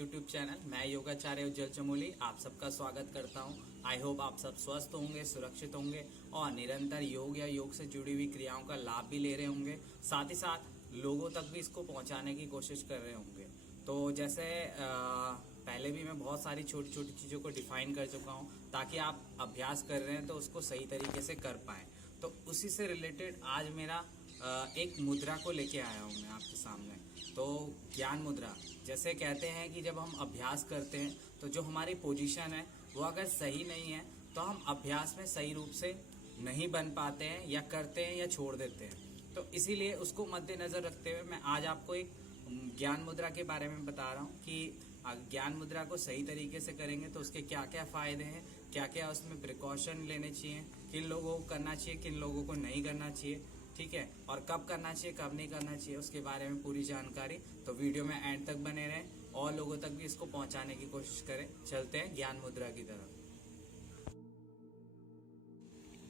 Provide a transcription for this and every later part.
YouTube channel. मैं योगाचार्य उज्जवल चमोली आप सबका स्वागत करता हूं। आई होप आप सब स्वस्थ होंगे, सुरक्षित होंगे और निरंतर योग या योग से जुड़ी हुई क्रियाओं का लाभ भी ले रहे होंगे। साथ ही साथ लोगों तक भी इसको पहुंचाने की कोशिश कर रहे होंगे। तो जैसे पहले भी मैं बहुत सारी छोटी छोटी चीज़ों को डिफाइन कर चुका हूं, ताकि आप अभ्यास कर रहे हैं तो उसको सही तरीके से कर पाएँ। तो उसी से रिलेटेड आज मेरा एक मुद्रा को लेके आया हूँ मैं आपके सामने। तो ज्ञान मुद्रा, जैसे कहते हैं कि जब हम अभ्यास करते हैं तो जो हमारी पोजीशन है वो अगर सही नहीं है तो हम अभ्यास में सही रूप से नहीं बन पाते हैं, या करते हैं या छोड़ देते हैं। तो इसीलिए उसको मद्देनजर रखते हुए मैं आज आपको एक ज्ञान मुद्रा के बारे में बता रहा हूँ कि ज्ञान मुद्रा को सही तरीके से करेंगे तो उसके क्या क्या फायदे हैं, क्या क्या उसमें प्रिकॉशन लेने चाहिए, किन लोगों को करना चाहिए, किन लोगों को नहीं करना चाहिए, ठीक है, और कब करना चाहिए, कब नहीं करना चाहिए, उसके बारे में पूरी जानकारी। तो वीडियो में एंड तक बने रहें और लोगों तक भी इसको पहुंचाने की कोशिश करें। चलते हैं ज्ञान मुद्रा की तरफ।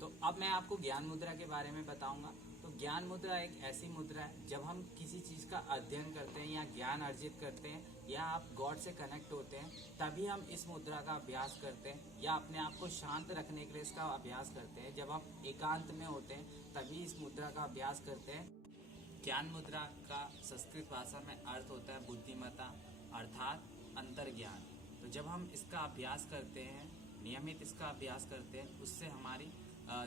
तो अब मैं आपको ज्ञान मुद्रा के बारे में बताऊंगा। तो ज्ञान मुद्रा एक ऐसी मुद्रा है जब हम किसी चीज का अध्ययन करते हैं या ज्ञान अर्जित करते हैं या आप गॉड से कनेक्ट होते हैं, तभी हम इस मुद्रा का अभ्यास करते हैं, या अपने आप को शांत रखने के लिए इसका अभ्यास करते हैं। जब हम एकांत में होते हैं तभी इस मुद्रा का अभ्यास करते हैं। ज्ञान मुद्रा का संस्कृत भाषा में अर्थ होता है बुद्धिमत्ता, अर्थात अंतर्ज्ञान। तो जब हम इसका अभ्यास करते हैं, नियमित इसका अभ्यास करते हैं, उससे हमारी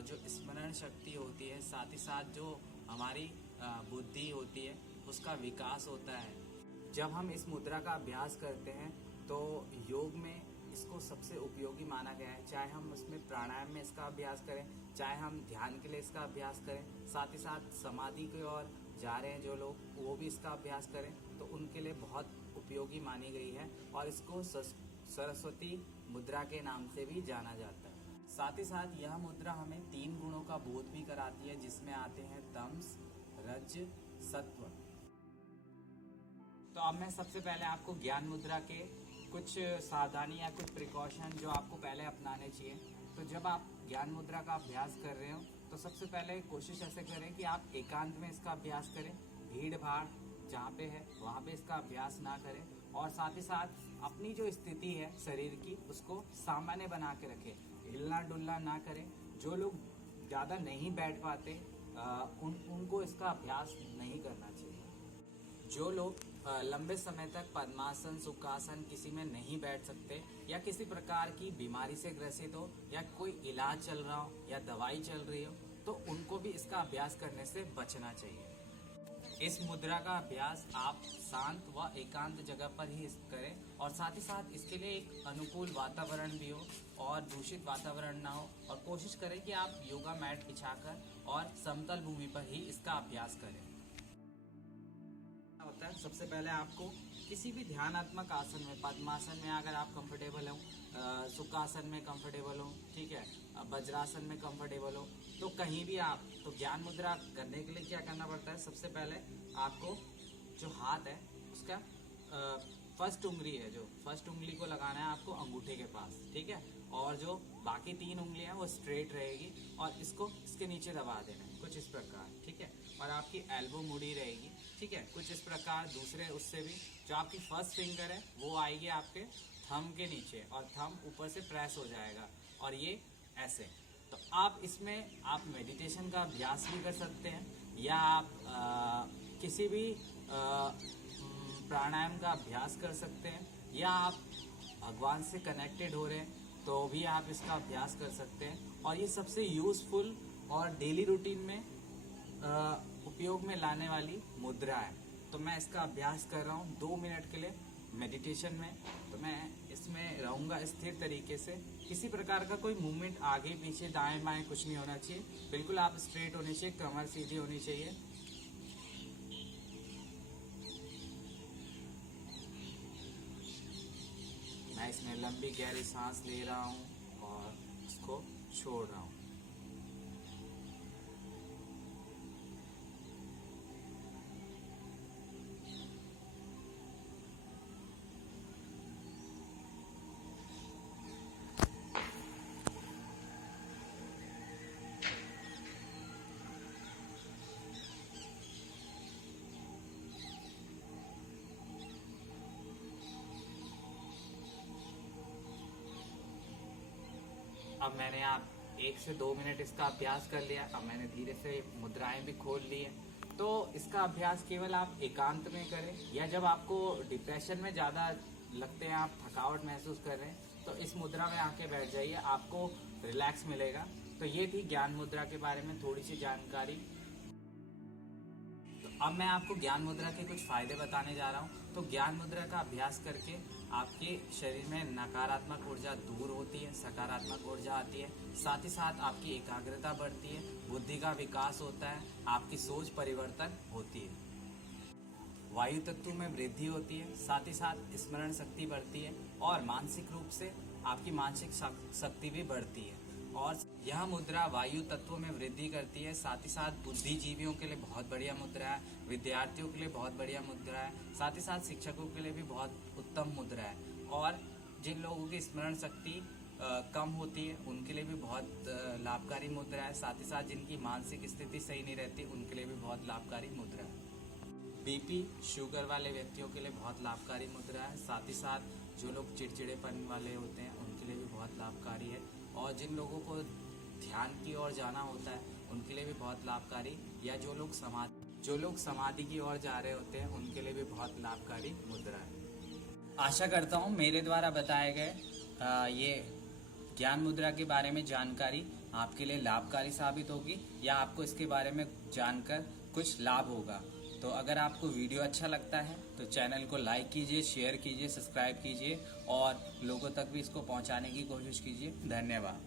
जो स्मरण शक्ति होती है, साथ ही साथ जो हमारी बुद्धि होती है, उसका विकास होता है। जब हम इस मुद्रा का अभ्यास करते हैं तो योग में इसको सबसे उपयोगी माना गया है। चाहे हम उसमें प्राणायाम में इसका अभ्यास करें, चाहे हम ध्यान के लिए इसका अभ्यास करें, साथ ही साथ समाधि की ओर जा रहे हैं जो लोग, वो भी इसका अभ्यास करें तो उनके लिए बहुत उपयोगी मानी गई है। और इसको सरस्वती मुद्रा के नाम से भी जाना जाता है। साथ ही साथ यह मुद्रा हमें 3 गुणों का बोध भी कराती है, जिसमें आते हैं तमस, रज, सत्व। तो अब मैं सबसे पहले आपको ज्ञान मुद्रा के कुछ सावधानी या कुछ प्रिकॉशन जो आपको पहले अपनाने चाहिए। तो जब आप ज्ञान मुद्रा का अभ्यास कर रहे हो तो सबसे पहले कोशिश ऐसे करें कि आप एकांत में इसका अभ्यास करें। भीड़ भाड़ जहाँ पे है वहाँ पे इसका अभ्यास ना करें, और साथ ही साथ अपनी जो स्थिति है शरीर की उसको सामान्य बना के रखें, हिलना डुलना ना करें। जो लोग ज़्यादा नहीं बैठ पाते उनको इसका अभ्यास नहीं करना चाहिए। जो लोग लंबे समय तक पद्मासन, सुखासन किसी में नहीं बैठ सकते, या किसी प्रकार की बीमारी से ग्रसित हो, या कोई इलाज चल रहा हो या दवाई चल रही हो, तो उनको भी इसका अभ्यास करने से बचना चाहिए। इस मुद्रा का अभ्यास आप शांत व एकांत जगह पर ही करें, और साथ ही साथ इसके लिए एक अनुकूल वातावरण भी हो और दूषित वातावरण ना हो। और कोशिश करें कि आप योगा मैट बिछाकर और समतल भूमि पर ही इसका अभ्यास करें। होता है, सबसे पहले आपको किसी भी ध्यानात्मक आसन में, पद्मासन में अगर आप कंफर्टेबल हो, सुखासन में कंफर्टेबल हो, ठीक है, वज्रासन में कंफर्टेबल हो, तो कहीं भी आप, तो ज्ञान मुद्रा करने के लिए क्या करना पड़ता है, सबसे पहले आपको जो हाथ है उसका फर्स्ट उंगली है, जो फर्स्ट उंगली को लगाना है आपको अंगूठे के पास, ठीक है, और जो बाकी 3 उंगलियां हैं वो स्ट्रेट रहेगी, और इसको इसके नीचे दबा देना है कुछ इस प्रकार, ठीक है, और आपकी एल्बो मुड़ी रहेगी, ठीक है, कुछ इस प्रकार। दूसरे उससे भी जो आपकी फर्स्ट फिंगर है वो आएगी आपके थंब के नीचे, और थंब ऊपर से प्रेस हो जाएगा, और ये ऐसे। तो आप इसमें आप मेडिटेशन का अभ्यास भी कर सकते हैं, या आप किसी भी प्राणायाम का अभ्यास कर सकते हैं, या आप भगवान से कनेक्टेड हो रहे हैं तो भी आप इसका अभ्यास कर सकते हैं। और ये सबसे यूजफुल और डेली रूटीन में उपयोग में लाने वाली मुद्रा है। तो मैं इसका अभ्यास कर रहा हूँ 2 मिनट के लिए मेडिटेशन में। तो मैं इसमें रहूँगा स्थिर तरीके से, किसी प्रकार का कोई मूवमेंट आगे पीछे दाएं बाएं कुछ नहीं होना चाहिए, बिल्कुल आप स्ट्रेट होने चाहिए, कमर सीधी होनी चाहिए। मैं इसमें लंबी गहरी सांस ले रहा हूँ और इसको छोड़ रहा हूँ। अब मैंने आप 1 से 2 मिनट इसका अभ्यास कर लिया। अब मैंने धीरे से मुद्राएं भी खोल ली है। तो इसका अभ्यास केवल आप एकांत में करें, या जब आपको डिप्रेशन में ज़्यादा लगते हैं, आप थकावट महसूस कर रहे हैं, तो इस मुद्रा में आके बैठ जाइए, आपको रिलैक्स मिलेगा। तो ये थी ज्ञान मुद्रा के बारे में थोड़ी सी जानकारी। तो अब मैं आपको ज्ञान मुद्रा के कुछ फायदे बताने जा रहा हूँ। तो ज्ञान मुद्रा का अभ्यास करके आपके शरीर में नकारात्मक ऊर्जा दूर होती है, सकारात्मक ऊर्जा आती है। साथ ही साथ आपकी एकाग्रता बढ़ती है, बुद्धि का विकास होता है, आपकी सोच परिवर्तन होती है, वायु तत्व में वृद्धि होती है, साथ ही साथ स्मरण शक्ति बढ़ती है और मानसिक रूप से आपकी मानसिक शक्ति भी बढ़ती है। और यह मुद्रा वायु तत्व में वृद्धि करती है। साथ ही साथ बुद्धिजीवियों के लिए बहुत बढ़िया मुद्रा है, विद्यार्थियों के लिए बहुत बढ़िया मुद्रा है, साथ ही साथ शिक्षकों के लिए भी बहुत उत्तम मुद्रा है। और जिन लोगों की स्मरण शक्ति कम होती है उनके लिए भी बहुत लाभकारी मुद्रा है। साथ ही साथ जिनकी मानसिक स्थिति सही नहीं रहती उनके लिए भी बहुत लाभकारी मुद्रा है। बीपी शुगर वाले व्यक्तियों के लिए बहुत लाभकारी मुद्रा है। साथ ही साथ जो लोग चिड़चिड़ेपन वाले होते हैं उनके लिए भी बहुत लाभकारी है। और जिन लोगों को ध्यान की ओर जाना होता है उनके लिए भी बहुत लाभकारी, या जो लोग समाधि की ओर जा रहे होते हैं उनके लिए भी बहुत लाभकारी मुद्रा है। आशा करता हूँ मेरे द्वारा बताए गए ये ज्ञान मुद्रा के बारे में जानकारी आपके लिए लाभकारी साबित होगी, या आपको इसके बारे में जानकर कुछ लाभ होगा। तो अगर आपको वीडियो अच्छा लगता है तो चैनल को लाइक कीजिए, शेयर कीजिए, सब्सक्राइब कीजिए और लोगों तक भी इसको पहुंचाने की कोशिश कीजिए। धन्यवाद।